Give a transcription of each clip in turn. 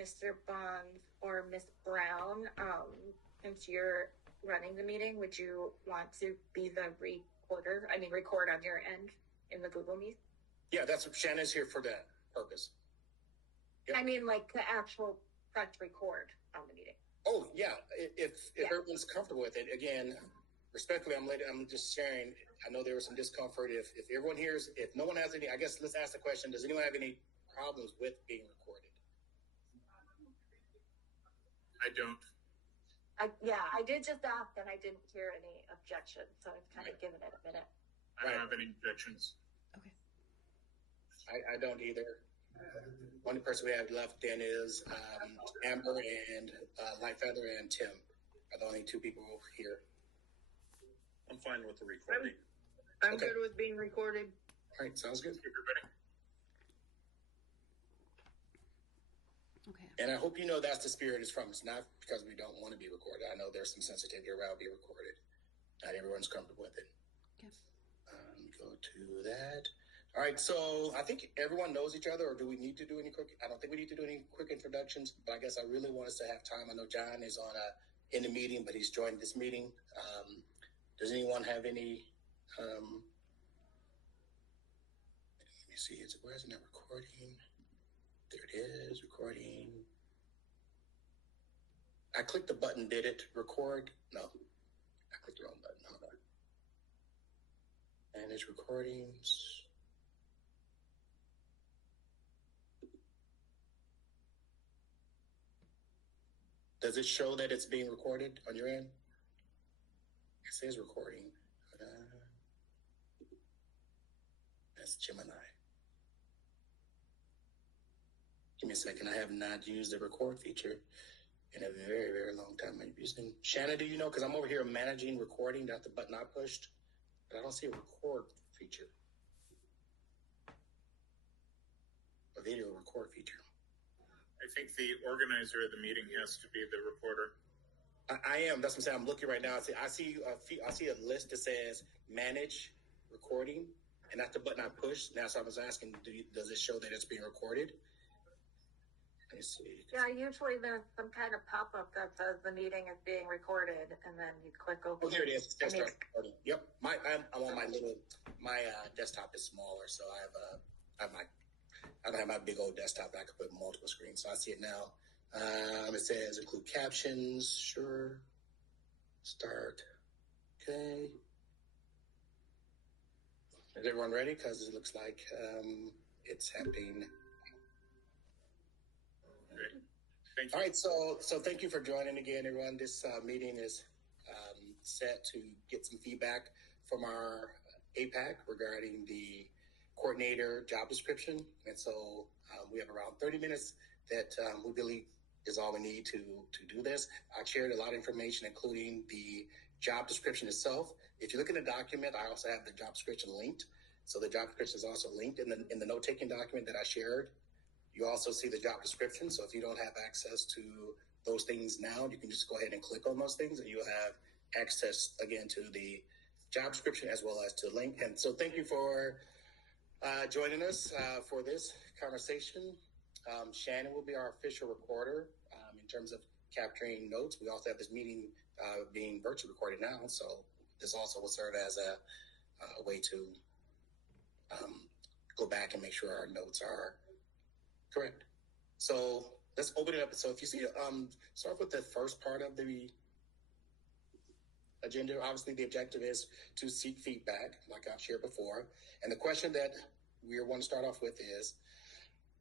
Mr. Bond or Miss Brown, since you're running the meeting, would you want to be the record on your end in the Google Meet? Yeah, that's what Shannon's here for that purpose. Yep. I mean, like the actual press record on the meeting. Oh, yeah. If everyone's comfortable with it, again, respectfully, I'm just sharing. I know there was some discomfort. If everyone hears, if no one has any, I guess let's ask the question, does anyone have any problems with being recorded? I don't. I did just ask and I didn't hear any objections, so I've kind of given it a minute. I don't have any objections. Okay. I don't either. Only person we have left then is Amber and Lightfeather and Tim are the only two people here. I'm fine with the recording. I'm good with being recorded. All right, sounds good. Everybody. Okay. And I hope you know that's the spirit is from. It's not because we don't want to be recorded. I know there's some sensitivity around being recorded. Not everyone's comfortable with it. Okay. Go to that. All right, so I think everyone knows each other, or do we need to do any quick? I don't think we need to do any quick introductions, but I guess I really want us to have time. I know John is in the meeting, but he's joined this meeting. Does anyone have any? Let me see. Where isn't that recording? There it is, recording. I clicked the button. Did it record? No, I clicked the wrong button. Hold on. Manage recordings. Does it show that it's being recorded on your end? It says recording. That's Gemini. Give me a second. I have not used the record feature in a very, very long time. I'm using Shannon, do you know? Because I'm over here managing recording. That's the button I pushed. But I don't see a record feature. A video record feature. I think the organizer of the meeting has to be the reporter. I am. That's what I'm saying. I'm looking right now. I see a list that says manage recording, and that's the button I pushed. Now, so I was asking, does it show that it's being recorded? Let me see. Yeah, usually there's some kind of pop-up that says the meeting is being recorded, and then you click OK. Oh, there it is. Start recording. Yep. I'm on my desktop is smaller, so I don't have my big old desktop that I can put multiple screens. So I see it now. It says include captions. Sure. Start. Okay. Is everyone ready? Because it looks like it's happening. Great. Thank you. All right. So thank you for joining again, everyone. This meeting is set to get some feedback from our AIPAC regarding the coordinator job description. And so we have around 30 minutes that we believe is all we need to do this. I shared a lot of information, including the job description itself. If you look in the document, I also have the job description linked. So the job description is also linked in the note-taking document that I shared. You also see the job description. So if you don't have access to those things now, you can just go ahead and click on those things and you'll have access again to the job description as well as to the link. And so thank you for joining us for this conversation. Shannon will be our official recorder in terms of capturing notes. We also have this meeting being virtually recorded now, so this also will serve as a way to go back and make sure our notes are correct. So let's open it up. So if you see, start with the first part of the agenda. Obviously, the objective is to seek feedback, like I've shared before. And the question that we want to start off with is,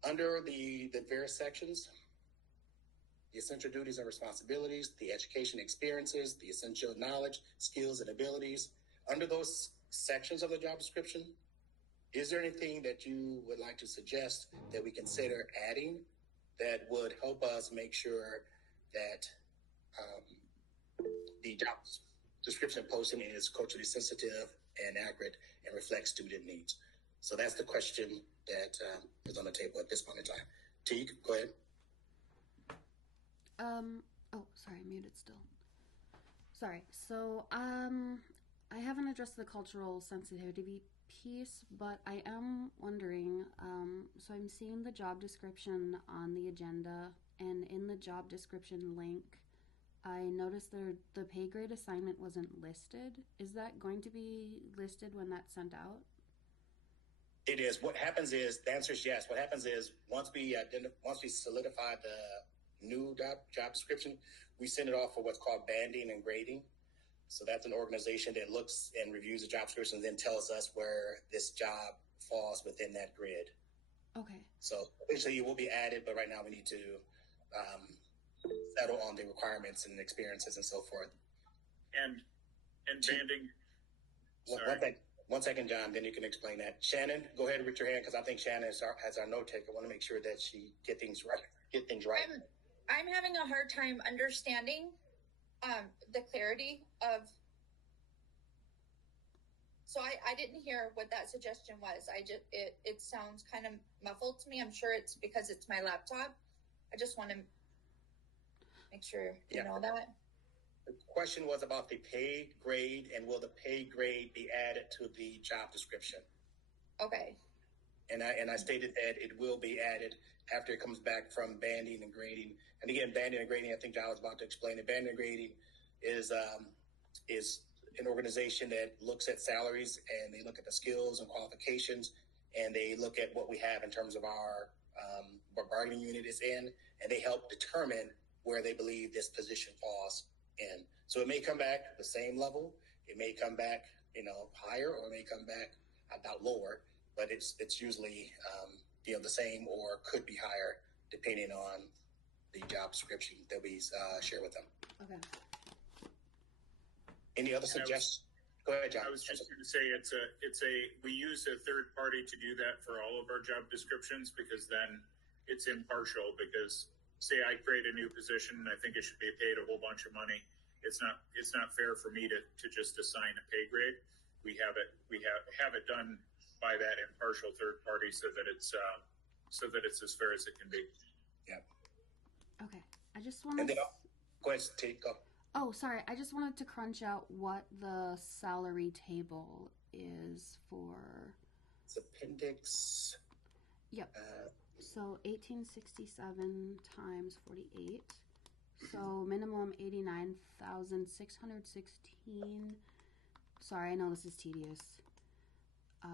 under the various sections, the essential duties and responsibilities, the education experiences, the essential knowledge, skills, and abilities, under those sections of the job description, is there anything that you would like to suggest that we consider adding that would help us make sure that the job description posting is culturally sensitive and accurate and reflects student needs? So that's the question that is on the table at this point in time. Teague, go ahead. Oh, sorry, muted still. Sorry. So, I haven't addressed the cultural sensitivity piece, but I am wondering, so I'm seeing the job description on the agenda, and in the job description link, I noticed the pay grade assignment wasn't listed. Is that going to be listed when that's sent out? It is. What happens is, the answer is yes. What happens is, once we solidify the new job description, we send it off for what's called banding and grading. So that's an organization that looks and reviews the job description and then tells us where this job falls within that grid. Okay. So eventually it will be added, but right now we need to settle on the requirements and experiences and so forth. And banding. Sorry. One second, John, then you can explain that. Shannon, go ahead and raise your hand, because I think Shannon has our note taker. I want to make sure that she get things right. I'm having a hard time understanding the clarity of. So I didn't hear what that suggestion was. It sounds kind of muffled to me. I'm sure it's because it's my laptop. I just want to make sure you know that. The question was about the pay grade, and will the pay grade be added to the job description? Okay. And I stated that it will be added after it comes back from banding and grading. And again, banding and grading, I think John was about to explain it. Banding and grading is an organization that looks at salaries, and they look at the skills and qualifications, and they look at what we have in terms of our what bargaining unit is in, and they help determine where they believe this position falls in. So it may come back the same level, it may come back, higher, or it may come back about lower, but it's usually, the same or could be higher depending on the job description that we share with them. Okay. Any other suggestions? Go ahead, John. I was just going to say we use a third party to do that for all of our job descriptions, because then it's impartial. Because say I create a new position and I think it should be paid a whole bunch of money, it's not fair for me to just assign a pay grade. We have it done by that impartial third party so that it's as fair as it can be. Yeah. Okay. I just wanted. And then go ahead, go. Oh, sorry. I just wanted to crunch out what the salary table is for. It's appendix. Yep. So 1867 times 48. So minimum 89,616. Sorry, I know this is tedious.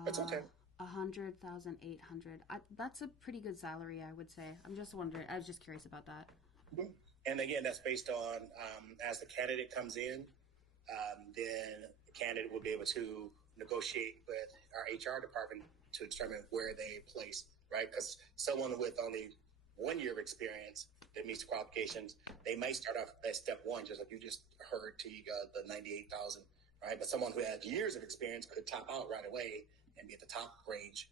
That's okay. 100,800. That's a pretty good salary, I would say. I'm just wondering. I was just curious about that. Mm-hmm. And again, that's based on as the candidate comes in, then the candidate will be able to negotiate with our HR department to determine where they place, right? Because someone with only 1 year of experience that meets the qualifications, they might start off at step one, just like you just heard, Tiga, the 98,000, right? But someone who has years of experience could top out right away and be at the top range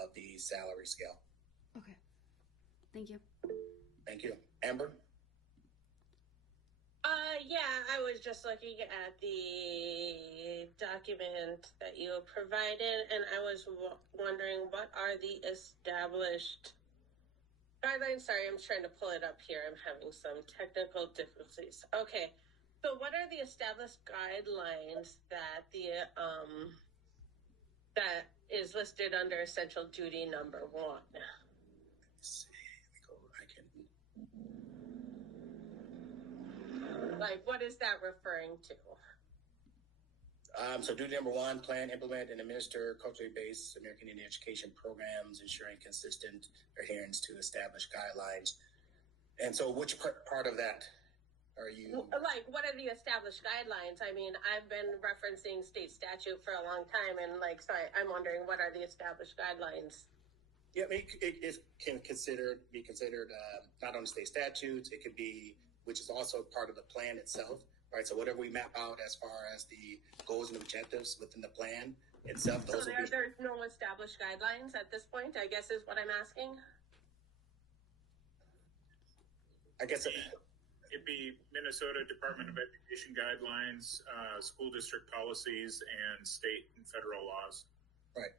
of the salary scale. Okay. Thank you. Thank you. Amber? Yeah, I was just looking at the document that you provided, and I was wondering, what are the established guidelines? Sorry, I'm trying to pull it up here. I'm having some technical difficulties. Okay, so what are the established guidelines that that is listed under essential duty number 1? Let's see. Like, what is that referring to? So duty number 1, plan, implement, and administer culturally based American Indian education programs, ensuring consistent adherence to established guidelines. And so which part of that are you? Like, what are the established guidelines? I mean, I've been referencing state statute for a long time, and so I'm wondering, what are the established guidelines? Yeah, it can be considered not only state statutes, it could be, which is also part of the plan itself, right? So whatever we map out as far as the goals and objectives within the plan itself, those there's no established guidelines at this point, I guess is what I'm asking. I guess it'd be Minnesota Department of Education guidelines, school district policies, and state and federal laws. Right.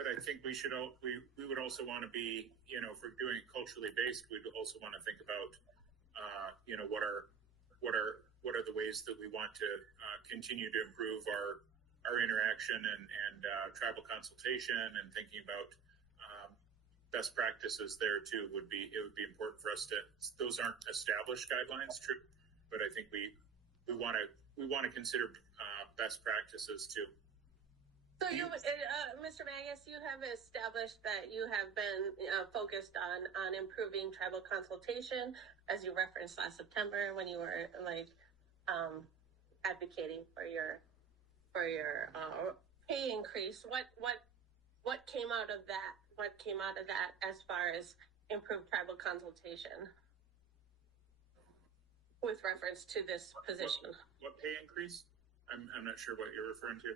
But I think we would also want to be, if we're doing it culturally based, we'd also want to think about what are the ways that we want to continue to improve our interaction and tribal consultation, and thinking about best practices there too it would be important for us to. Those aren't established guidelines, true, but I think we want to consider best practices too. So you, Mr. Magus, you have established that you have been focused on improving tribal consultation, as you referenced last September when you were advocating for your pay increase. What came out of that? What came out of that as far as improved tribal consultation with reference to this position? What pay increase? I'm not sure what you're referring to.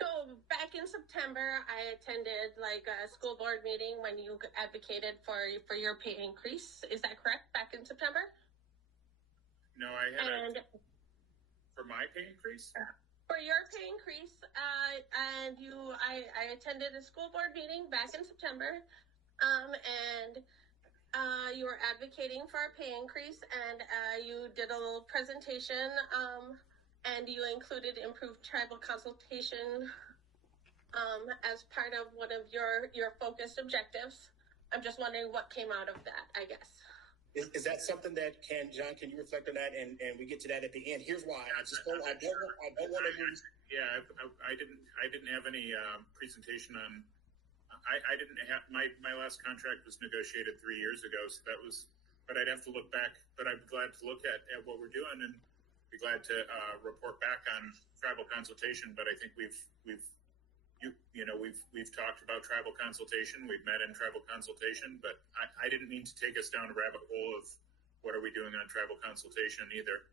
So back in September, I attended a school board meeting when you advocated for your pay increase. Is that correct? Back in September? No, I had for my pay increase. For your pay increase, I attended a school board meeting back in September, and you were advocating for a pay increase, and you did a little presentation. And you included improved tribal consultation as part of one of your focused objectives. I'm just wondering what came out of that, I guess. Is that something that John, can you reflect on that, and we get to that at the end? Here's why. I don't want to lose. Yeah, I didn't have any presentation on. I didn't have my last contract was negotiated 3 years ago, so that was. But I'd have to look back. But I'm glad to look at what we're doing and be glad to report back on tribal consultation. But I think we've talked about tribal consultation. We've met in tribal consultation, but I didn't mean to take us down a rabbit hole of what are we doing on tribal consultation either.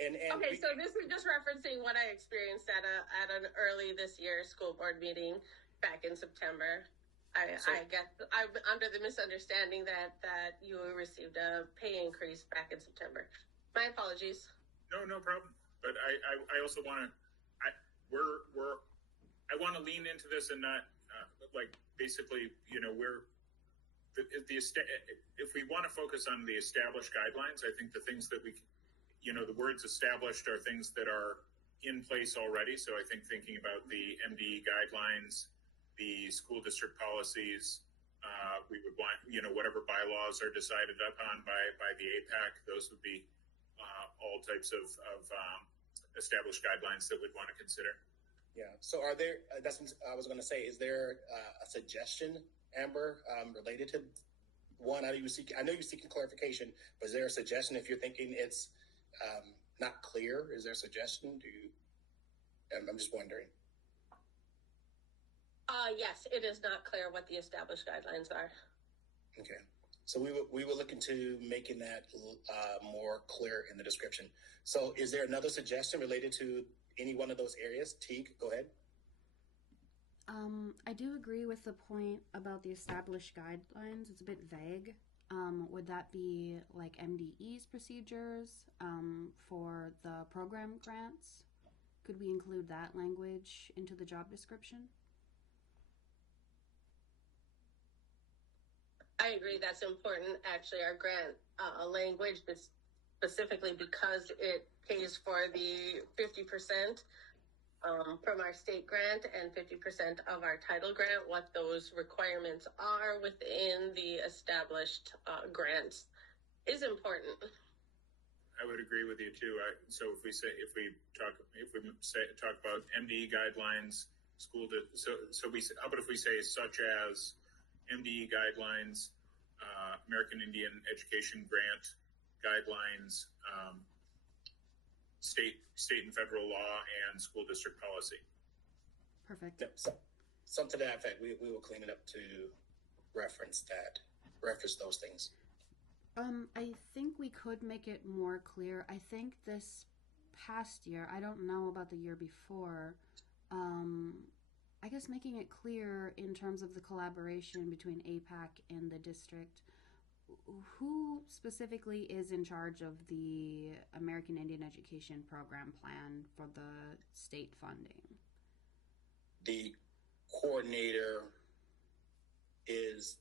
Okay, so this is just referencing what I experienced at an early this year school board meeting back in September. I'm under the misunderstanding that you received a pay increase back in September. My apologies. No problem. But I also want to. I want to lean into this and not basically if we want to focus on the established guidelines, I think the things that the words established are things that are in place already. So I think thinking about the MDE guidelines, the school district policies, we would want, whatever bylaws are decided upon by the AIPAC, those would be all types of established guidelines that we'd want to consider. Yeah. So are there, that's what I was going to say, is there a suggestion, Amber, related to one? I know you're seeking clarification, but is there a suggestion if you're thinking it's not clear? Is there a suggestion? I'm just wondering. Yes, it is not clear what the established guidelines are. Okay. So we will look into making that more clear in the description. So is there another suggestion related to any one of those areas? Teague, go ahead. I do agree with the point about the established guidelines. It's a bit vague. Would that be like MDE's procedures for the program grants? Could we include that language into the job description? I agree. That's important. Actually, our grant language is specifically because it pays for the 50% from our state grant and 50% of our title grant, what those requirements are within the established grants is important. I would agree with you too. So if we talk about MDE guidelines, how about if we say such as MDE guidelines, American Indian Education Grant guidelines, state and federal law, and school district policy. Perfect. Yep. So, something to that effect. We will clean it up to reference those things. I think we could make it more clear. I think this past year, I don't know about the year before, I guess making it clear in terms of the collaboration between AIPAC and the district, who specifically is in charge of the American Indian Education Program plan for the state funding? The coordinator is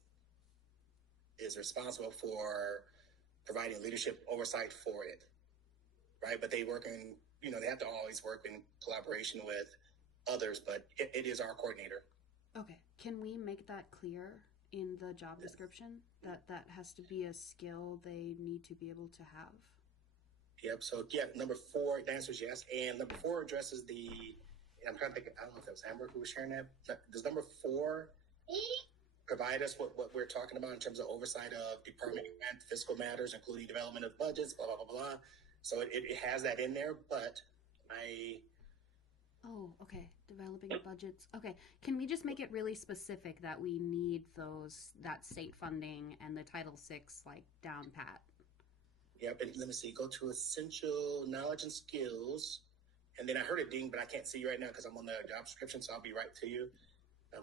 responsible for providing leadership oversight for it, right? But they work in, they have to always work in collaboration with others, but it is our coordinator. Okay. Can we make that clear in the job description that has to be a skill they need to be able to have? Yep. So yeah, number 4, the answer is yes. And number 4 addresses I'm trying to think, I don't know if that was Amber who was sharing that. Does number 4 provide us what we're talking about in terms of oversight of department and fiscal matters, including development of budgets, blah, blah, blah, blah. So it has that in there, but Oh, okay. Developing budgets. Okay. Can we just make it really specific that we need that state funding and the Title VI down pat? Yep. And let me see. Go to essential knowledge and skills. And then I heard it ding, but I can't see you right now because I'm on the job description, so I'll be right to you.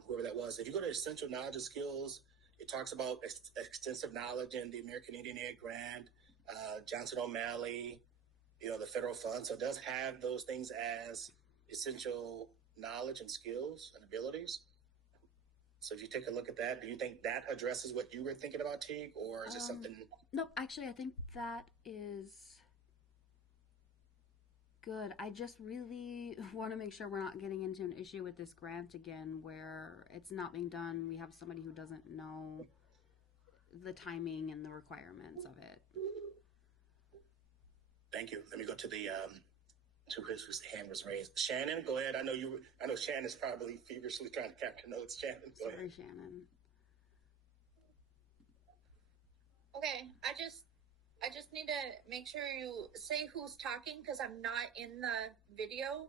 Whoever that was. If you go to essential knowledge and skills, it talks about extensive knowledge in the American Indian Aid Grant, Johnson O'Malley, the federal funds. So it does have those things as essential knowledge and skills and abilities. So if you take a look at that, do you think that addresses what you were thinking about, Teague, or is it something? No, actually, I think that is good. I just really want to make sure we're not getting into an issue with this grant again where it's not being done. We have somebody who doesn't know the timing and the requirements of it. Thank you. Let me go to the to whose hand was raised. Shannon, go ahead. I know Shannon's probably feverishly trying to capture notes. Shannon, go ahead. Sorry, Shannon. Okay, I just need to make sure you say who's talking because I'm not in the video.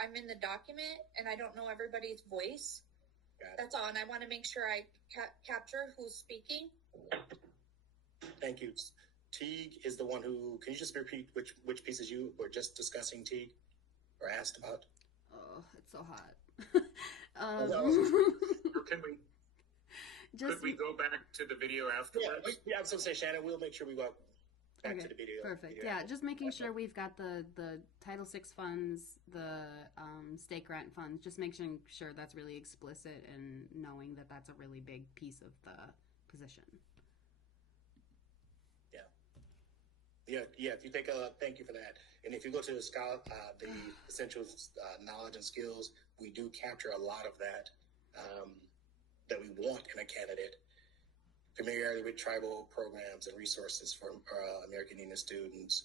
I'm in the document and I don't know everybody's voice. That's all. And I want to make sure I capture who's speaking. Thank you. Teague is the one who, can you just repeat which pieces you were just discussing, Teague, or asked about? Oh, it's so hot. Could we go back to the video afterwards? Yeah, I was going to say, Shannon, we'll make sure we go back to the video. Perfect. Yeah, just making sure we've got the Title VI funds, the state grant funds, just making sure that's really explicit and knowing that that's a really big piece of the position. Yeah. If you take thank you for that. And if you go to the essential knowledge and skills, we do capture a lot of that that we want in a candidate. Familiarity with tribal programs and resources for American Indian students.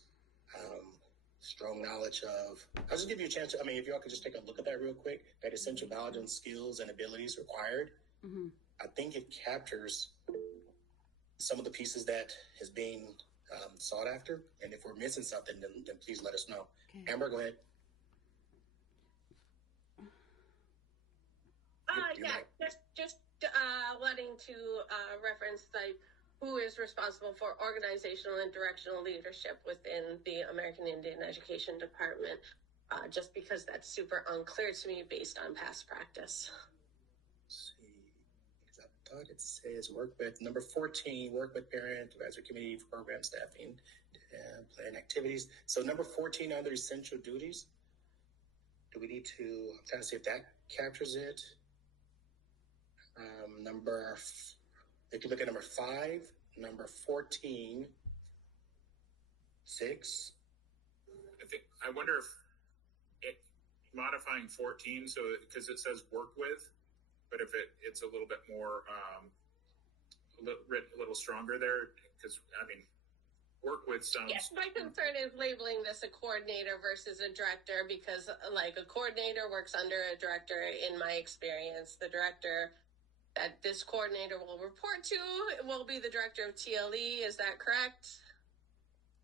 Strong knowledge of. I'll just give you a chance. If y'all could just take a look at that real quick. That essential knowledge and skills and abilities required. Mm-hmm. I think it captures some of the pieces that is being sought after, and if we're missing something, then please let us know. Okay. Amber, go ahead. Just wanting to reference who is responsible for organizational and directional leadership within the American Indian Education Department, just because that's super unclear to me based on past practice. I thought it says work with number 14, work with parent advisory committee for program staffing and plan activities. So number 14 are the essential duties. Do we need to? I'm trying to see if that captures it. If you look at number 5, number 14, 6. I wonder if modifying 14, so because it says work with. But if it's a little bit more, a little stronger there, because work with sounds. Yes, my concern is labeling this a coordinator versus a director, because a coordinator works under a director. In my experience, the director that this coordinator will report to will be the director of TLE. Is that correct?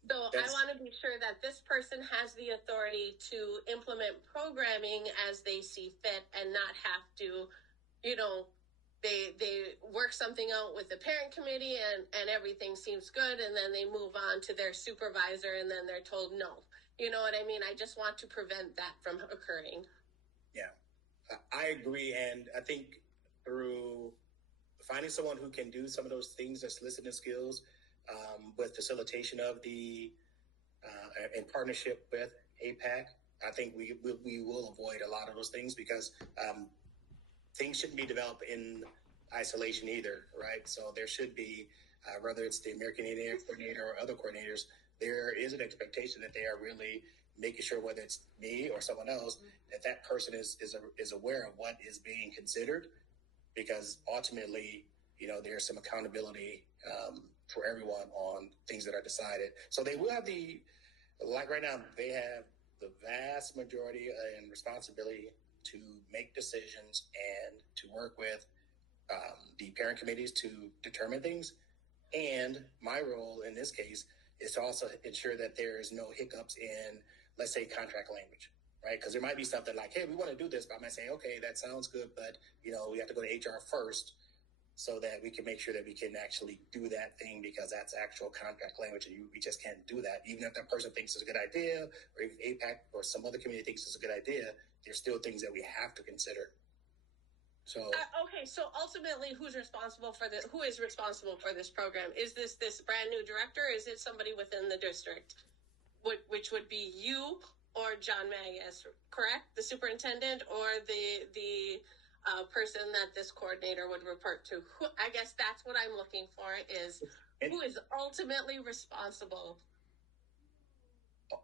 So I want to be sure that this person has the authority to implement programming as they see fit and not have to. They work something out with the parent committee and everything seems good, and then they move on to their supervisor and then they're told no. You know what I mean? I just want to prevent that from occurring. Yeah, I agree. And I think through finding someone who can do some of those things that's listed in skills with facilitation of the in partnership with AIPAC, I think we will avoid a lot of those things because things shouldn't be developed in isolation either, right? So there should be whether it's the American Indian coordinator or other coordinators, there is an expectation that they are really making sure, whether it's me or someone else, that person is aware of what is being considered, because ultimately, there's some accountability for everyone on things that are decided. So they will have like right now, they have the vast majority and responsibility to make decisions and to work with the parent committees to determine things. And my role in this case is to also ensure that there is no hiccups in, let's say, contract language, right? Because there might be something like, hey, we want to do this, but I might say, okay, that sounds good, but, we have to go to HR first so that we can make sure that we can actually do that thing, because that's actual contract language, and we just can't do that. Even if that person thinks it's a good idea, or if AIPAC or some other community thinks it's a good idea, there's still things that we have to consider. So okay, so ultimately, who is responsible for this program? Is this brand new director? Or is it somebody within the district, which would be you or John Magus, correct? The superintendent, or the person that this coordinator would report to? I guess that's what I'm looking for, is who is ultimately responsible?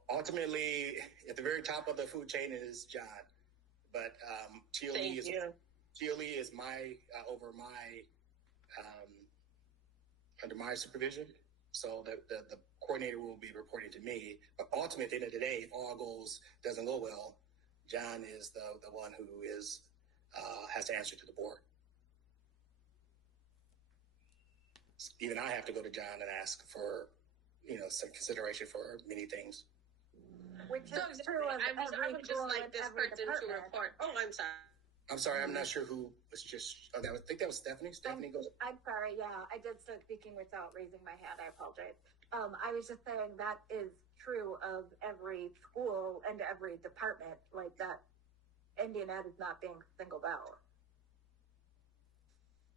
Ultimately, at the very top of the food chain is John, but TLE is under my supervision. So the coordinator will be reporting to me. But ultimately, at the end of the day, if all doesn't go well, John is the one who has to answer to the board. Even I have to go to John and ask for, some consideration for many things. Which is true of I would just like this person to report. Oh, I'm sorry. I'm sorry, I'm not sure who was just. I think that was Stephanie. Stephanie goes. I'm sorry. Yeah, I did start speaking without raising my hand. I apologize. I was just saying that is true of every school and every department. Like that, Indian Ed is not being singled out.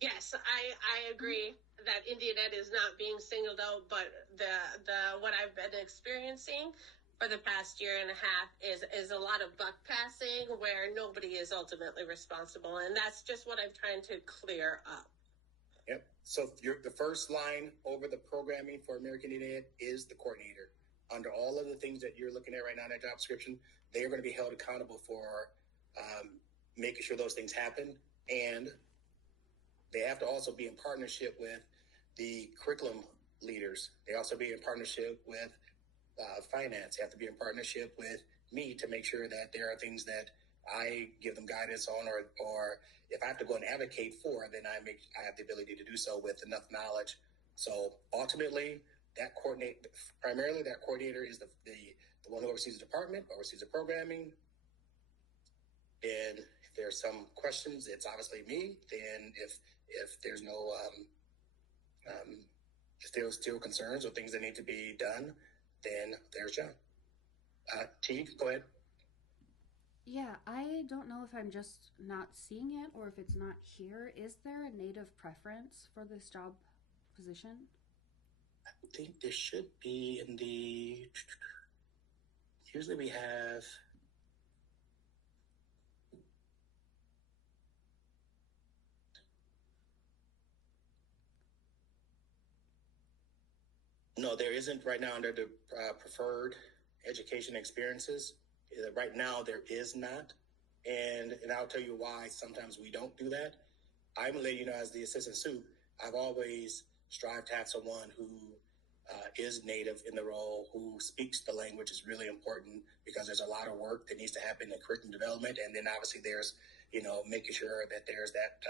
Yes, I agree that Indian Ed is not being singled out, but the what I've been experiencing for the past year and a half is a lot of buck passing where nobody is ultimately responsible, and that's just what I'm trying to clear up. Yep. So the first line over the programming for American Indian Ed is the coordinator. Under all of the things that you're looking at right now in that job description, they are going to be held accountable for making sure those things happen, and they have to also be in partnership with the curriculum leaders. They also be in partnership with finance. They have to be in partnership with me to make sure that there are things that I give them guidance on, or if I have to go and advocate for, then I have the ability to do so with enough knowledge. So ultimately, primarily that coordinator is the one who oversees the department, oversees the programming. And if there's some questions, it's obviously me. Then if there's no if there's still concerns or things that need to be done, then there's John. T, go ahead. Yeah, I don't know if I'm just not seeing it or if it's not here. Is there a native preference for this job position? I think there should be in the. Usually we have. No, there isn't right now under the preferred education experiences. Right now, there is not. And I'll tell you why sometimes we don't do that. I'm going to let you know, as the assistant soup, I've always strived to have someone who is native in the role, who speaks the language is really important, because there's a lot of work that needs to happen in curriculum development. And then obviously there's, making sure that there's that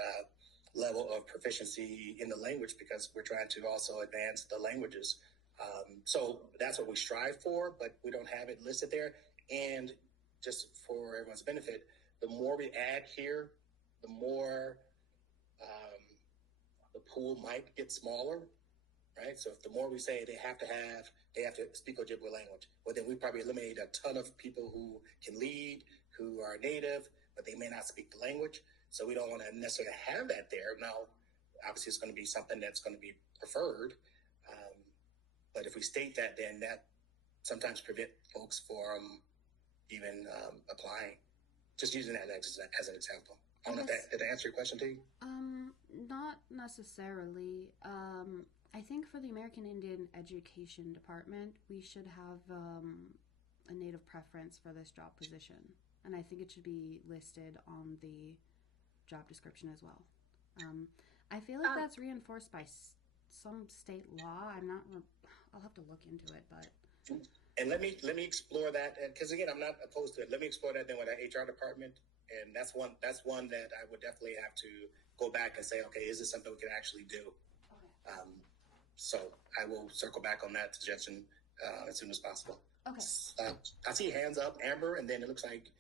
level of proficiency in the language, because we're trying to also advance the languages. So that's what we strive for, but we don't have it listed there. And just for everyone's benefit, the more we add here, the more the pool might get smaller, right? So if the more we say they have to speak Ojibwe language, well, then we probably eliminate a ton of people who can lead, who are native, but they may not speak the language. So we don't want to necessarily have that there. Now, obviously, it's going to be something that's going to be preferred. But if we state that, then that sometimes prevent folks from even applying. Just using that as an example. I don't know if did I answer your question to you? Not necessarily. I think for the American Indian Education Department, we should have a Native preference for this job position. And I think it should be listed on the job description as well. I feel like that's reinforced by some state law. I'll have to look into it, but. And let me explore that, because again, I'm not opposed to it. Let me explore that then with our HR department, and that's one that I would definitely have to go back and say, okay, is this something we can actually do? Okay. So I will circle back on that suggestion as soon as possible. Okay. I see hands up, Amber, and then it looks like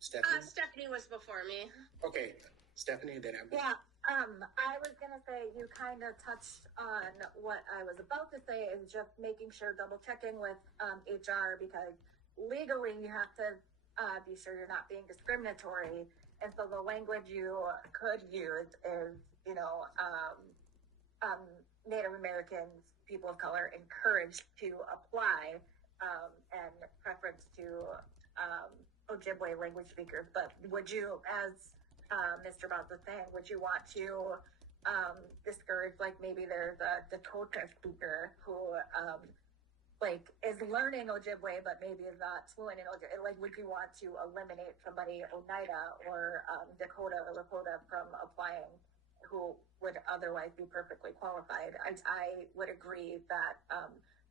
Stephanie. Stephanie was before me. Okay, Stephanie, and then Amber. Yeah. I was going to say, you kind of touched on what I was about to say, is just making sure, double checking with HR, because legally you have to be sure you're not being discriminatory. And so the language you could use is, Native Americans, people of color, encouraged to apply, and preference to Ojibwe language speakers. But would you, as Mr. Bob was saying, would you want to discourage, like, maybe there's a Dakota speaker who is learning Ojibwe but maybe is not fluent in Ojibwe? Like, would you want to eliminate somebody, Oneida or Dakota or Lakota, from applying, who would otherwise be perfectly qualified? I would agree that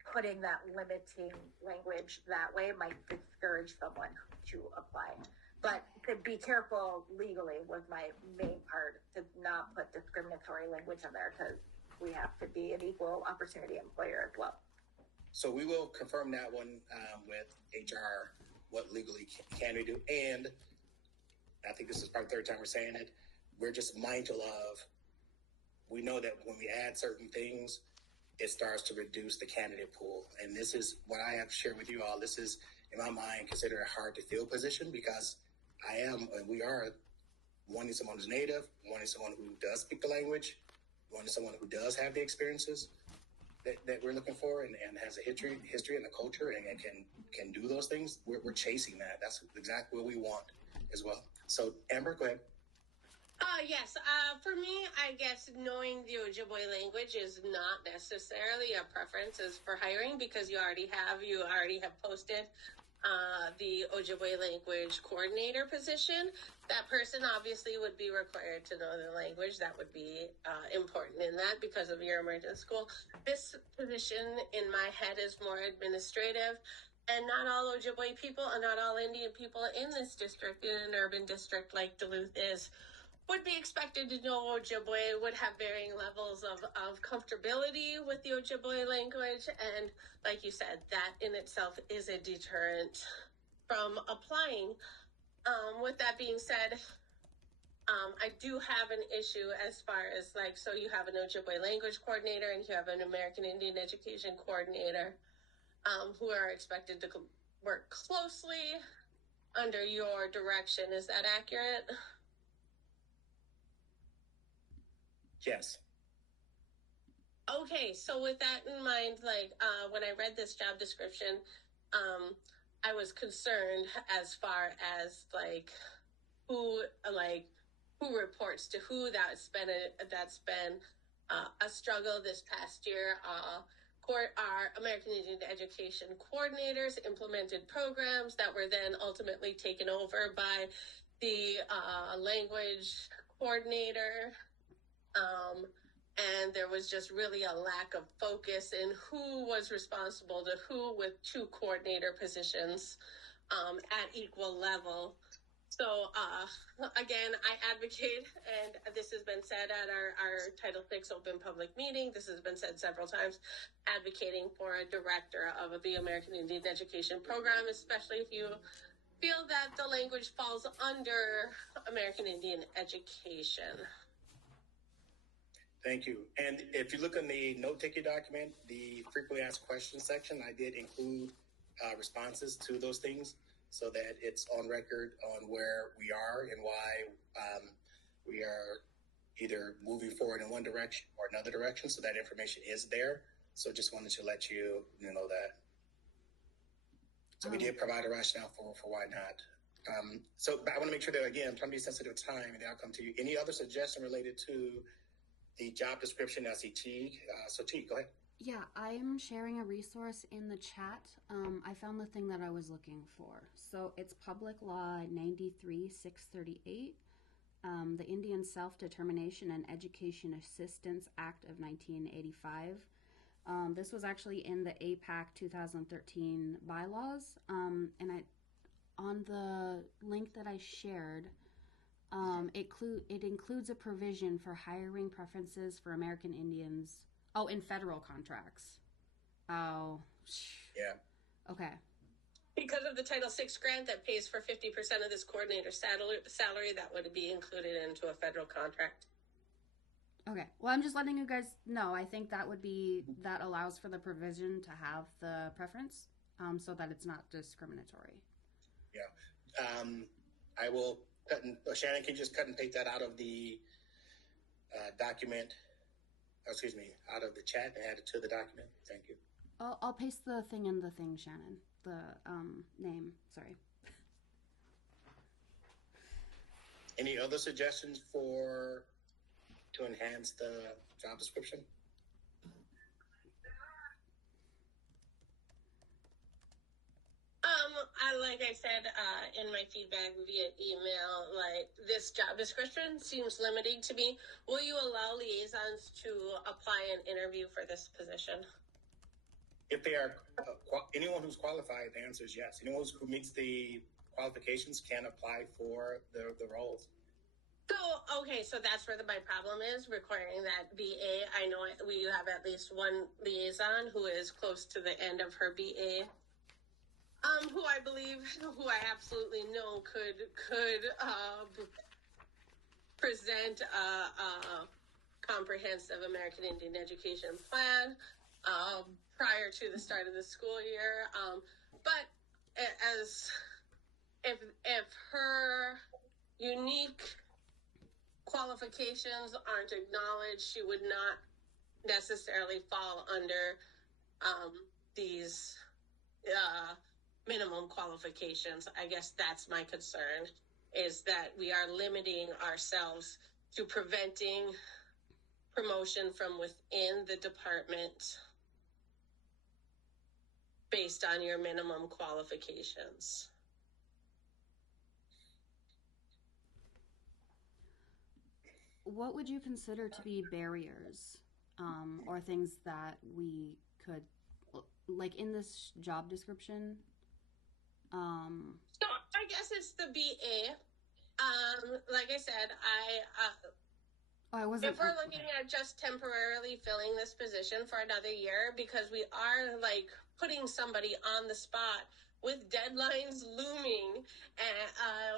putting that limiting language that way might discourage someone to apply. But to be careful legally was my main part, to not put discriminatory language in there, because we have to be an equal opportunity employer as well. So we will confirm that one with HR, what legally can we do. And I think this is probably the third time we're saying it. We're just mindful of, we know that when we add certain things, it starts to reduce the candidate pool. And this is what I have shared with you all. This is, in my mind, considered a hard to fill position, because we are wanting someone who's Native, wanting someone who does speak the language, wanting someone who does have the experiences that we're looking for, and has a history and a culture, and can do those things. We're chasing that. That's exactly what we want as well. So Amber, go ahead. Yes. For me, I guess knowing the Ojibwe language is not necessarily a preference as for hiring, because you already have posted the Ojibwe language coordinator position. That person obviously would be required to know the language. That would be important in that, because of your emergent school. This position in my head is more administrative, and not all Ojibwe people and not all Indian people in this district, in an urban district like Duluth is, would be expected to know Ojibwe, would have varying levels of comfortability with the Ojibwe language. And like you said, that in itself is a deterrent from applying. With that being said, I do have an issue as far as, like, so you have an Ojibwe language coordinator and you have an American Indian Education coordinator who are expected to work closely under your direction. Is that accurate? Yes. Okay, so with that in mind, when I read this job description, I was concerned as far as who reports to who. That's been a struggle this past year. Our American Indian Education coordinators implemented programs that were then ultimately taken over by the language coordinator. And there was just really a lack of focus in who was responsible to who, with two coordinator positions at equal level. So again, I advocate, and this has been said at our Title VI open public meeting, this has been said several times, advocating for a director of the American Indian Education program, especially if you feel that the language falls under American Indian Education. Thank you. And if you look in the note-taking document, the frequently asked questions section, I did include responses to those things so that it's on record on where we are and why we are either moving forward in one direction or another direction. So that information is there. So just wanted to let you know that. So we did provide a rationale for why not. But I want to make sure that, again, I'm trying to be sensitive to time, and then I'll come to you. Any other suggestion related to the job description. I see T. So T, go ahead. Yeah, I'm sharing a resource in the chat. I found the thing that I was looking for. So it's Public Law 93-638, the Indian Self-Determination and Education Assistance Act of 1985. This was actually in the AIPAC 2013 bylaws, and on the link that I shared, it includes a provision for hiring preferences for American Indians. Oh, in federal contracts. Oh. Yeah. Okay. Because of the Title VI grant that pays for 50% of this coordinator's salary, that would be included into a federal contract. Okay. Well, I'm just letting you guys know. I think that allows for the provision to have the preference, so that it's not discriminatory. Yeah. I will Shannon can just cut and paste that out of the document. Out of the chat and add it to the document. Thank you. I'll paste the thing in the thing, Shannon. The name. Sorry. Any other suggestions to enhance the job description? Like I said in my feedback via email, like this job description seems limiting to me. Will you allow liaisons to apply and interview for this position? If they are anyone who's qualified, the answer is yes. Anyone who meets the qualifications can apply for the roles. So that's where my problem is, requiring that BA. I know we have at least one liaison who is close to the end of her BA. Who I absolutely know could present a comprehensive American Indian education plan prior to the start of the school year. But if her unique qualifications aren't acknowledged, she would not necessarily fall under these minimum qualifications. I guess that's my concern, is that we are limiting ourselves to preventing promotion from within the department based on your minimum qualifications. What would you consider to be barriers, or things that we could, like in this job description? So I guess it's the BA. Like I said, if we're looking at just temporarily filling this position for another year, because we are like putting somebody on the spot with deadlines looming,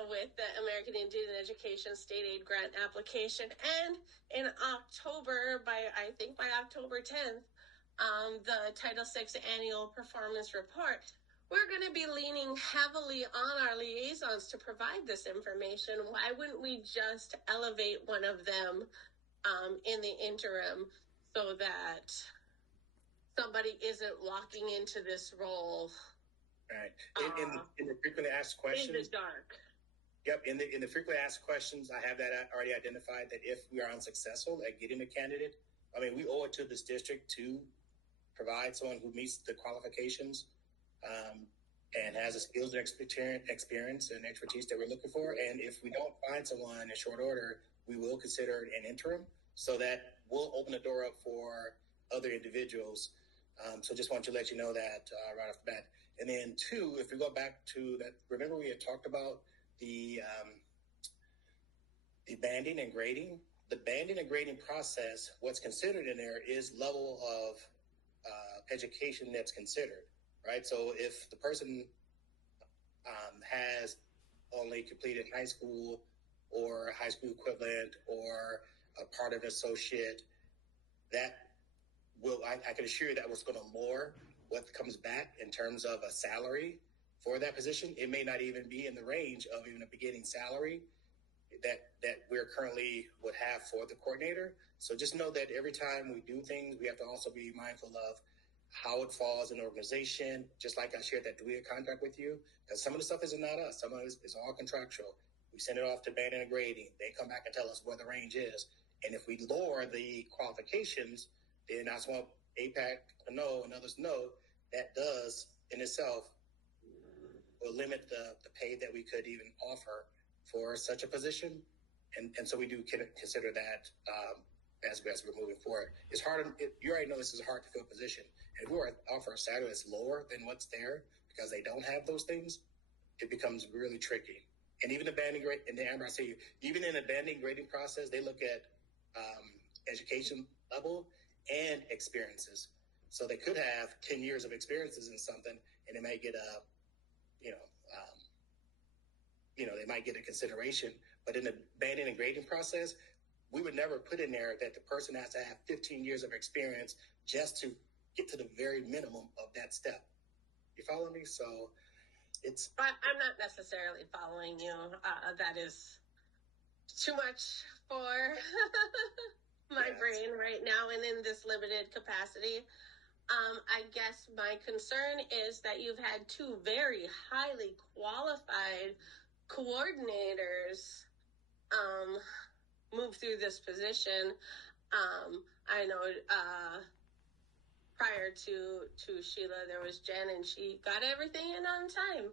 with the American Indian Education State Aid Grant application, and in October, by October 10th, the Title VI Annual Performance Report. We're going to be leaning heavily on our liaisons to provide this information. Why wouldn't we just elevate one of them in the interim so that somebody isn't walking into this role? Right. In the frequently asked questions. In the dark. Yep. In the frequently asked questions, I have that already identified, that if we are unsuccessful at getting a candidate, I mean, we owe it to this district to provide someone who meets the qualifications and has the skills and experience and expertise that we're looking for. And if we don't find someone in short order, we will consider an interim, so that will open the door up for other individuals. So just want to let you know that right off the bat. And then two, if we go back to that, remember we had talked about the banding and grading. The banding and grading process, what's considered in there is level of education that's considered. Right. So if the person has only completed high school or high school equivalent or a part of an associate, that will, I can assure you that was going to lower what comes back in terms of a salary for that position. It may not even be in the range of even a beginning salary that we're currently would have for the coordinator. So just know that every time we do things, we have to also be mindful of how it falls in the organization, just like I shared that DWIA contract with you, because some of the stuff is not us. Some of it is all contractual. We send it off to banding and grading. They come back and tell us where the range is. And if we lower the qualifications, then I just want AIPAC to know and others to know that does in itself will limit the pay that we could even offer for such a position. And so we do consider that as we're moving forward. It's hard. You already know this is a hard to fill position. And if we offer a salary that's lower than what's there because they don't have those things, it becomes really tricky. And even the banding grade, and Amber, I say, even in the banding grading process, they look at education level and experiences. So they could have 10 years of experiences in something, and they might get they might get a consideration. But in the banding and grading process, we would never put in there that the person has to have 15 years of experience just to get to the very minimum of that step. You follow me? So I'm not necessarily following you. That is too much for my brain right now and in this limited capacity. I guess my concern is that you've had two very highly qualified coordinators move through this position. I know prior to Sheila, there was Jen, and she got everything in on time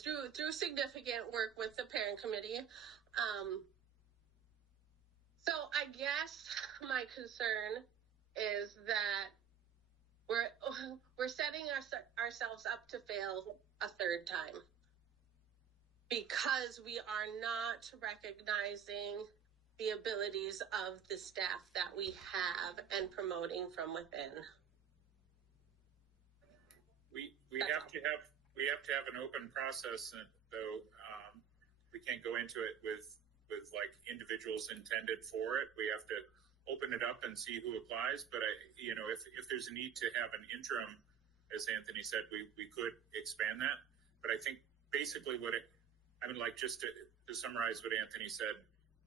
through significant work with the parent committee. So I guess my concern is that we're setting ourselves up to fail a third time because we are not recognizing the abilities of the staff that we have and promoting from within. We have to have an open process, though. We can't go into it with like individuals intended for it. We have to open it up and see who applies. But if there's a need to have an interim, as Anthony said, we could expand that. But I think basically just to summarize what Anthony said,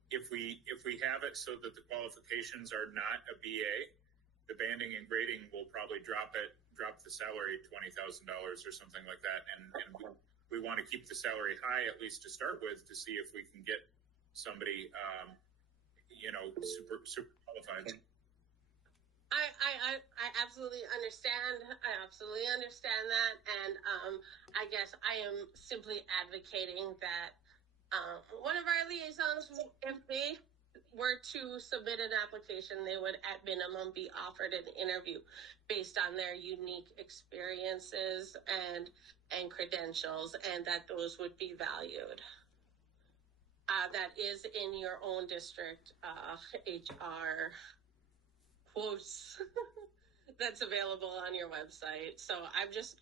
if we have it so that the qualifications are not a BA, the banding and grading will probably drop the salary $20,000 or something like that. And we want to keep the salary high, at least to start with, to see if we can get somebody, super qualified. I absolutely understand. I absolutely understand that. And I guess I am simply advocating that one of our liaisons, if they were to submit an application, they would at minimum be offered an interview based on their unique experiences and credentials, and that those would be valued. That is in your own district HR quotes that's available on your website. So I just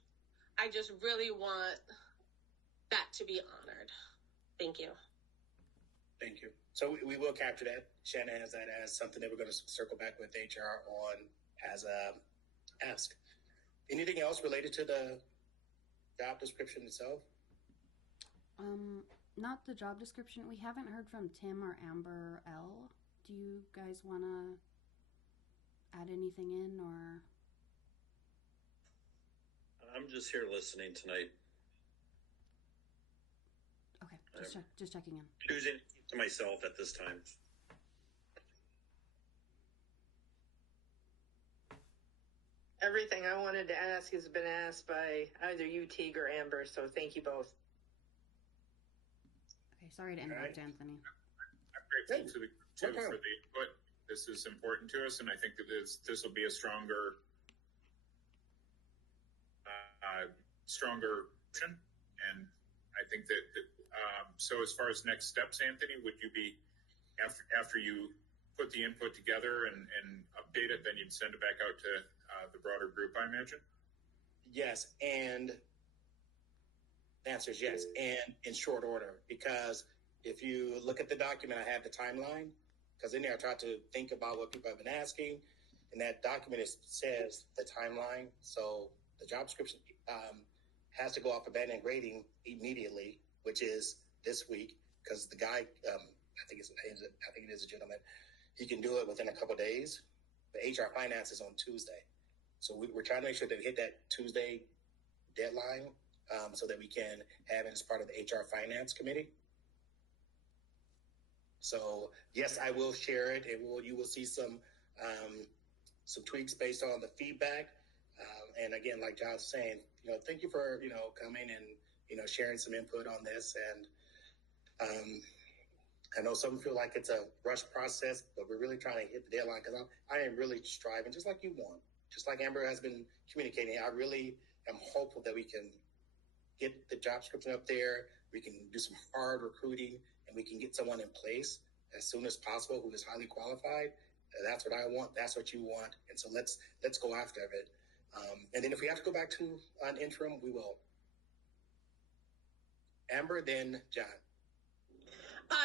really want that to be honored. Thank you. Thank you. So we will capture that. Shannon has that as something that we're going to circle back with HR on as a ask. Anything else related to the job description itself? Not the job description. We haven't heard from Tim or Amber L. Do you guys want to add anything in, or? I'm just here listening tonight. Okay, just checking in. Choosing to myself at this time. Everything I wanted to ask has been asked by either you, Teague, or Amber, so thank you both. Okay, sorry to interrupt, Anthony. I'm grateful to the for the input. This is important to us, and I think that this will be a stronger option. And I think that so as far as next steps, Anthony, would you be after you put the input together and update it, then you'd send it back out to the broader group, I imagine? Yes, and the answer is yes, and in short order, because if you look at the document, I have the timeline, because in there I tried to think about what people have been asking, and that document says the timeline. So the job description has to go off of banding and grading immediately, which is this week, because the guy, I think it is a gentleman, he can do it within a couple of days. The HR finance is on Tuesday. So we're trying to make sure that we hit that Tuesday deadline so that we can have it as part of the HR finance committee. So yes, I will share it, and you will see some tweaks based on the feedback. And again, like John's saying, thank you for coming and sharing some input on this. And I know some feel like it's a rush process, but we're really trying to hit the deadline because I am really striving, just like you want, just like Amber has been communicating. I really am hopeful that we can get the job description up there. We can do some hard recruiting, and we can get someone in place as soon as possible who is highly qualified. That's what I want. That's what you want. And so let's go after it. And then if we have to go back to an interim, we will. Amber, then John.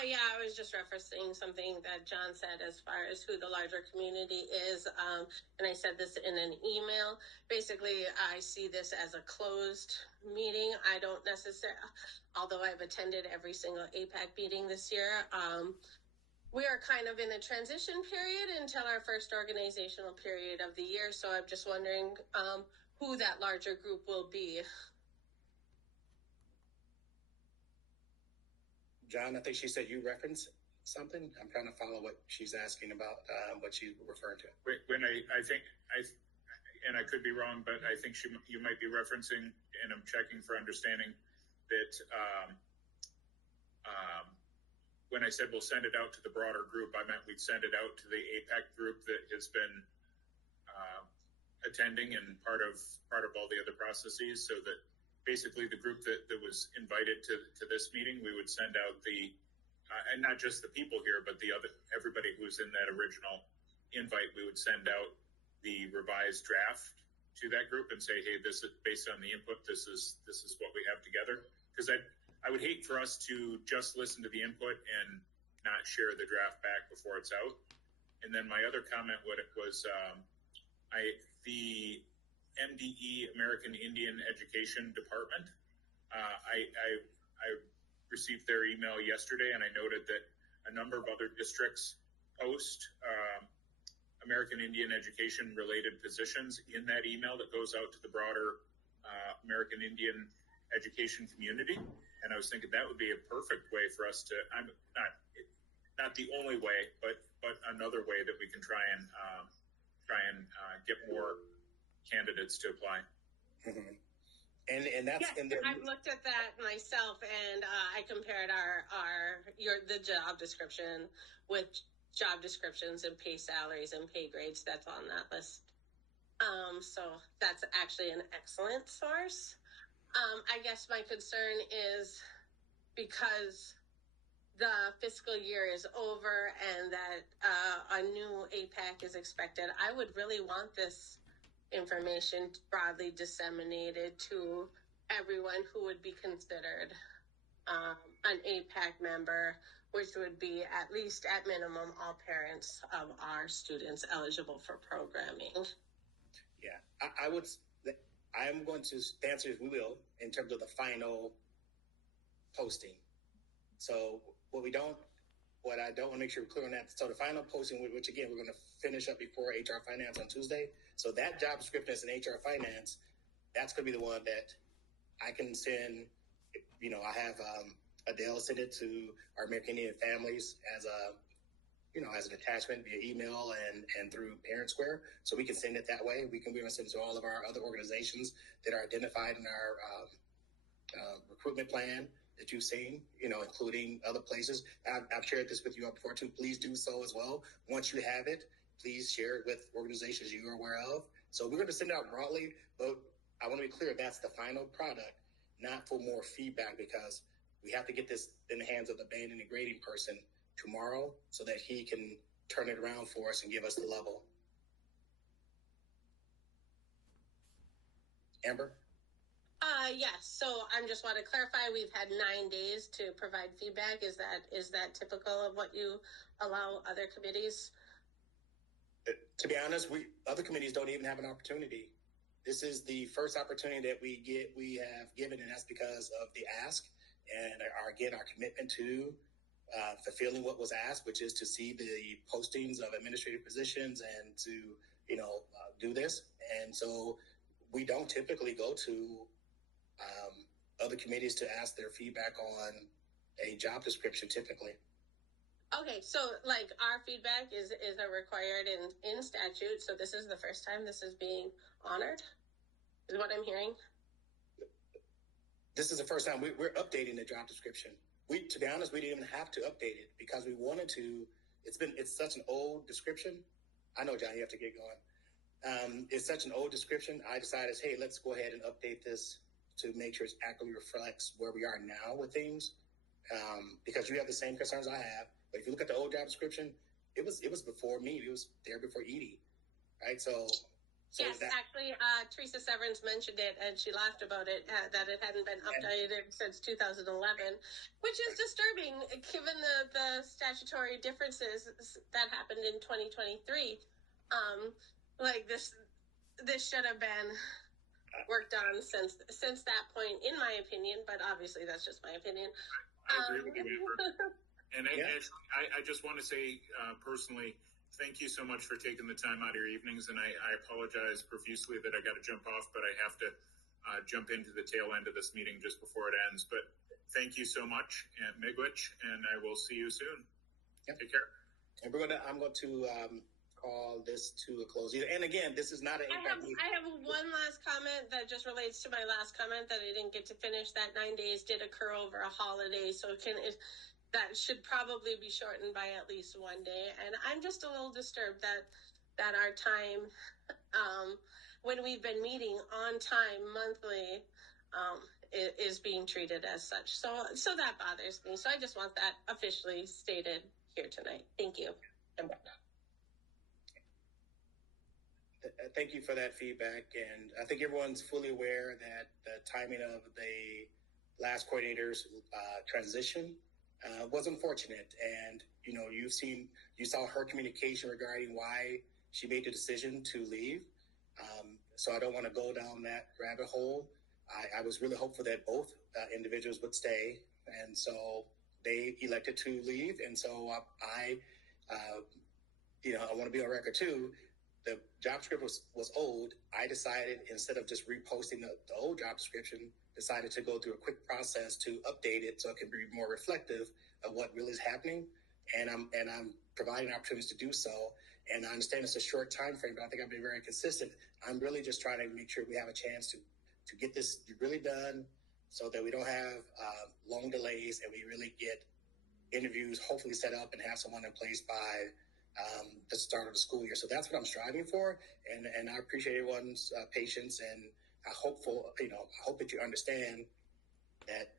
Yeah, I was just referencing something that John said as far as who the larger community is. And I said this in an email. Basically, I see this as a closed meeting. I don't necessarily, although I've attended every single AIPAC meeting this year, we are kind of in a transition period until our first organizational period of the year. So I'm just wondering who that larger group will be. John, I think she said you referenced something. I'm trying to follow what she's asking about, what she's referring to. When I think, and I could be wrong, but I think you might be referencing, and I'm checking for understanding that when I said we'll send it out to the broader group, I meant we'd send it out to the AIPAC group that has been attending and part of all the other processes, so that basically the group that was invited to this meeting, we would send out and not just the people here, but everybody who was in that original invite, we would send out the revised draft to that group and say, hey, this is based on the input, this is what we have together. Because I would hate for us to just listen to the input and not share the draft back before it's out. And then my other comment was the MDE, American Indian Education Department. I received their email yesterday, and I noted that a number of other districts post American Indian education related positions in that email that goes out to the broader American Indian education community. And I was thinking that would be a perfect way for us to, not the only way, but another way that we can try and get more candidates to apply. Mm-hmm. And that's in there. I've looked at that myself, and I compared the job description with job descriptions and pay salaries and pay grades that's on that list. So that's actually an excellent source. I guess my concern is because the fiscal year is over and that a new AIPAC is expected, I would really want this information broadly disseminated to everyone who would be considered an AIPAC member, which would be at least at minimum all parents of our students eligible for programming. Yeah, I'm going to answer as we will in terms of the final posting. So what I don't want to make sure we're clear on that. So the final posting, which again, we're going to finish up before HR Finance on Tuesday. So that job description is in HR Finance. That's going to be the one that I can send. I have Adele send it to our American Indian families as an attachment via email and through Parent Square. So we can send it that way. We're going to send it to all of our other organizations that are identified in our recruitment plan that you've seen, including other places. I've shared this with you all before too. Please do so as well. Once you have it, please share it with organizations you are aware of. So we're going to send it out broadly, but I want to be clear, that's the final product, not for more feedback, because we have to get this in the hands of the banding and grading person tomorrow so that he can turn it around for us and give us the level. Amber? Yes. So I just want to clarify, we've had 9 days to provide feedback. Is that typical of what you allow other committees? To be honest, other committees don't even have an opportunity. This is the first opportunity that we have given, and that's because of the ask and our commitment to fulfilling what was asked, which is to see the postings of administrative positions and to do this. And so we don't typically go to other committees to ask their feedback on a job description typically. Okay, so like our feedback is a required in statute. So this is the first time this is being honored, is what I'm hearing. This is the first time we're updating the job description. To be honest, we didn't even have to update it because we wanted to. It's such an old description. I know, John, you have to get going. It's such an old description. I decided, hey, let's go ahead and update this to make sure it accurately reflects where we are now with things. Because you have the same concerns I have. But if you look at the old job description, it was before me. It was there before Edie, right? So yes, actually, Teresa Severance mentioned it, and she laughed about it, that it hadn't been updated since 2011, which is disturbing given the statutory differences that happened in 2023. Like this should have been worked on since that point, in my opinion. But obviously, that's just my opinion. I agree with you, Amber. And actually, I just want to say personally, thank you so much for taking the time out of your evenings. And I apologize profusely that I got to jump off, but I have to jump into the tail end of this meeting just before it ends. But thank you so much, Miigwech, and I will see you soon. Yep. Take care. And I'm going to call this to a close. And again, this is not an AIPAC meeting. I have one last comment that just relates to my last comment that I didn't get to finish. That 9 days did occur over a holiday, so that should probably be shortened by at least 1 day. And I'm just a little disturbed that our time, when we've been meeting on time monthly, is being treated as such. So that bothers me. So I just want that officially stated here tonight. Thank you. Thank you for that feedback. And I think everyone's fully aware that the timing of the last coordinator's transition was unfortunate. And, you saw her communication regarding why she made the decision to leave. So I don't want to go down that rabbit hole. I was really hopeful that both individuals would stay. And so they elected to leave. And so I want to be on record too. The job description was old. I decided, instead of just reposting the old job description, decided to go through a quick process to update it so it can be more reflective of what really is happening. And I'm providing opportunities to do so. And I understand it's a short time frame, but I think I've been very consistent. I'm really just trying to make sure we have a chance to get this really done so that we don't have long delays and we really get interviews hopefully set up and have someone in place by the start of the school year. So that's what I'm striving for. And I appreciate everyone's patience, and I hope that you understand that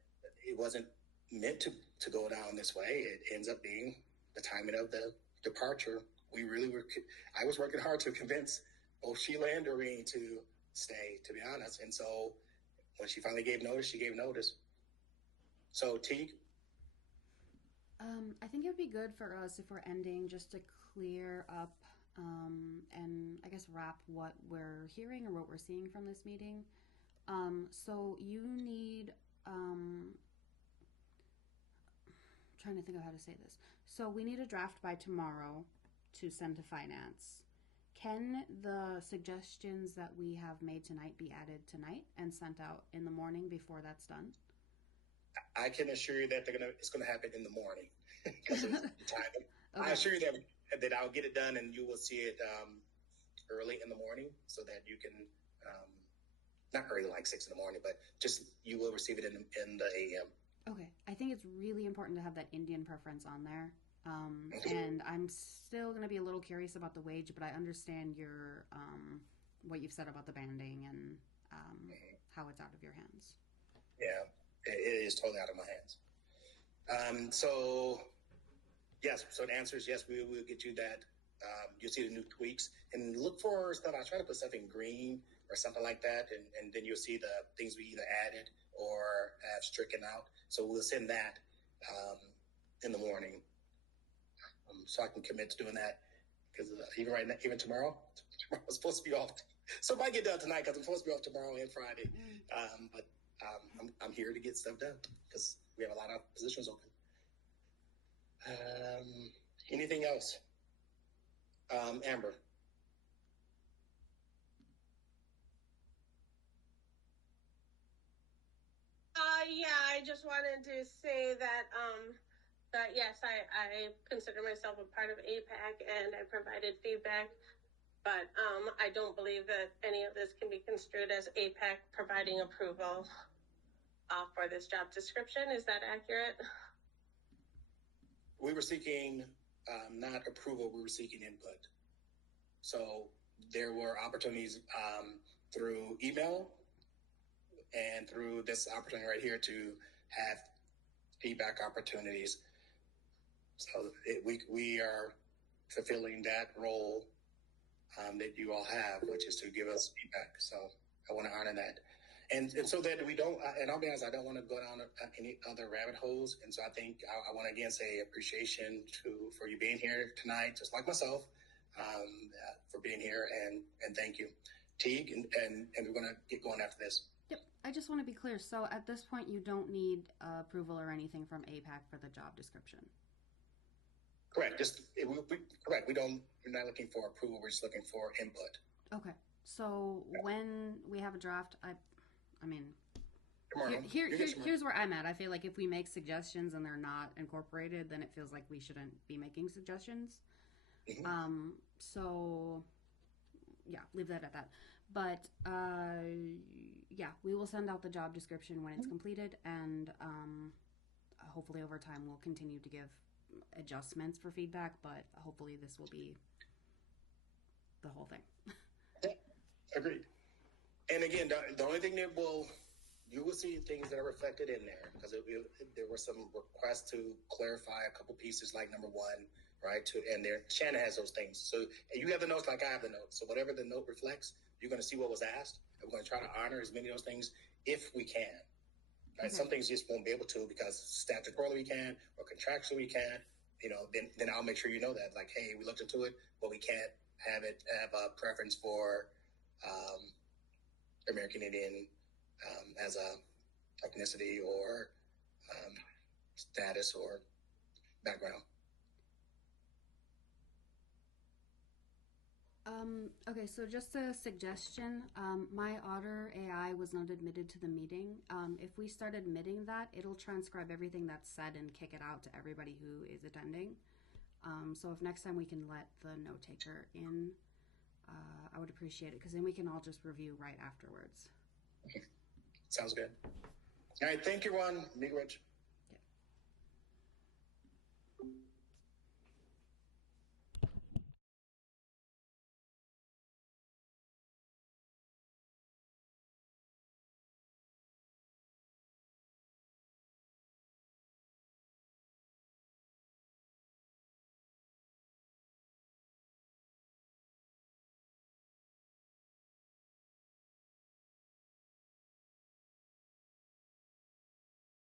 it wasn't meant to go down this way. It ends up being the timing of the departure. I was working hard to convince both Sheila and Doreen to stay, to be honest. And so when she finally gave notice, she gave notice. So Teague? I think it would be good for us, if we're ending, just to clear up and I guess wrap what we're hearing or what we're seeing from this meeting. So you need, trying to think of how to say this. So we need a draft by tomorrow to send to finance. Can the suggestions that we have made tonight be added tonight and sent out in the morning before that's done? I can assure you that it's going to happen in the morning because of the timing. Okay. I assure you that I'll get it done, and you will see it early in the morning, so that you can not early like 6 in the morning, but just you will receive it in the AM. Okay, I think it's really important to have that Indian preference on there. And I'm still going to be a little curious about the wage, but I understand your what you've said about the banding and how it's out of your hands. Yeah, it is totally out of my hands. So the answer is yes, we will get you that. You'll see the new tweaks, and look for stuff. I try to put something green or something like that, and then you'll see the things we either added or have stricken out. So we'll send that in the morning. So I can commit to doing that, because even tomorrow was supposed to be off. So it might get done tonight because I'm supposed to be off tomorrow and Friday. But I'm here to get stuff done because we have a lot of positions open. Anything else? Amber. Yeah, I just wanted to say that But yes, I consider myself a part of AIPAC and I provided feedback. But I don't believe that any of this can be construed as AIPAC providing approval for this job description. Is that accurate? We were seeking not approval, we were seeking input. So there were opportunities through email and through this opportunity right here to have feedback opportunities. So we are fulfilling that role that you all have, which is to give us feedback. So I want to honor that. And so that we don't, and I'll be honest, I don't want to go down any other rabbit holes. And so I think I want to again say appreciation for you being here tonight, just like myself, for being here, and thank you. Teague, and we're going to get going after this. Yep, I just want to be clear. So at this point, you don't need approval or anything from AIPAC for the job description. Correct. Correct. We're not looking for approval. We're just looking for input. Okay. So when we have a draft, I mean, here's where I'm at. I feel like if we make suggestions and they're not incorporated, then it feels like we shouldn't be making suggestions. Mm-hmm. So yeah, leave that at that. But yeah, we will send out the job description when it's completed, and hopefully over time we'll continue to give adjustments for feedback, but hopefully this will be the whole thing. Yeah, agreed. And again, the only thing that you will see things that are reflected in there, because there were some requests to clarify a couple pieces, like number one, right? And Shannon has those things. So you have the notes like I have the notes. So whatever the note reflects, you're going to see what was asked. And we're going to try to honor as many of those things if we can. Right? Okay. Some things just won't be able to because statutorily we can or contractually we can. Then I'll make sure you know that. Like, hey, we looked into it, but we can't have a preference for American Indian as a ethnicity or status or background. Okay, so just a suggestion. My Otter AI was not admitted to the meeting. If we start admitting that, it'll transcribe everything that's said and kick it out to everybody who is attending. So if next time we can let the note taker in, I would appreciate it, because then we can all just review right afterwards. Okay. Sounds good. All right, thank you, Ron. Meet Rich.